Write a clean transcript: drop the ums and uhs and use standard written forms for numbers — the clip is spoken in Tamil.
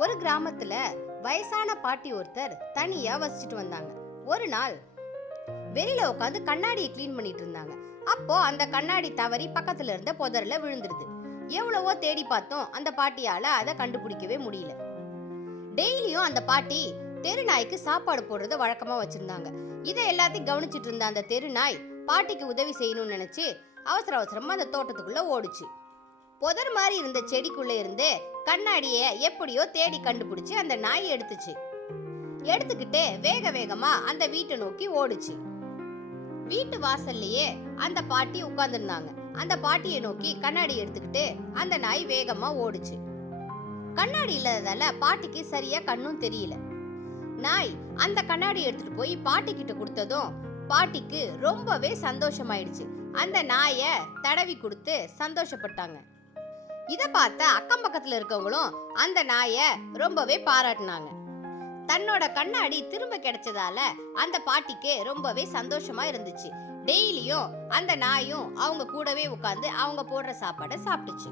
ஒரு கிராமத்துல வயசான பாட்டி ஒருத்தர் தனியா வசிச்சுட்டு வந்தாங்க. ஒரு நாள் வெளியில உட்காந்து கண்ணாடியை கிளீன் பண்ணிட்டு இருந்தாங்க. அப்போ அந்த கண்ணாடி தவறி பக்கத்துல இருந்த புதர்ல விழுந்துருது. எவ்வளவோ தேடி பார்த்தோம், அந்த பாட்டியால அதை கண்டுபிடிக்கவே முடியல. டெய்லியும் அந்த பாட்டி தெரு நாய்க்கு சாப்பாடு போடுறத வழக்கமா வச்சிருந்தாங்க. இதை எல்லாத்தையும் கவனிச்சிட்டு இருந்த அந்த தெரு நாய் பாட்டிக்கு உதவி செய்யணும்னு நினைச்சு அவசர அவசரமா அந்த தோட்டத்துக்குள்ள ஓடுச்சு. புதர் மாதிரி இருந்த செடிக்குள்ள இருந்து கண்ணாடிய எப்படியோ தேடி கண்டுபிடிச்சு அந்த நாய் எடுத்துக்கிட்டு வேக வேகமா அந்த வீட்டை நோக்கி ஓடுச்சு. வீட்டு வாசல்லையே அந்த பாட்டி உட்கார்ந்துருந்தாங்க. அந்த பாட்டியை நோக்கி கண்ணாடி எடுத்துக்கிட்டு அந்த நாய் வேகமா ஓடுச்சு. கண்ணாடி இல்லாததால பாட்டிக்கு சரியா கண்ணும் தெரியல. நாய் அந்த கண்ணாடி எடுத்துட்டு போய் பாட்டி கிட்ட கொடுத்ததும் பாட்டிக்கு ரொம்பவே சந்தோஷமாயிடுச்சு. அந்த நாயை தடவி கொடுத்து சந்தோஷப்பட்டாங்க. இத பார்த்த அக்கம் பக்கத்துல இருக்கவங்களும் அந்த நாயை ரொம்பவே பாராட்டினாங்க. தன்னோட கண்ணாடி திரும்ப கிடைச்சதால அந்த பாட்டிக்கு ரொம்பவே சந்தோஷமா இருந்துச்சு. டெய்லியும் அந்த நாயும் அவங்க கூடவே உட்கார்ந்து அவங்க போடுற சாப்பாடை சாப்பிட்டுச்சு.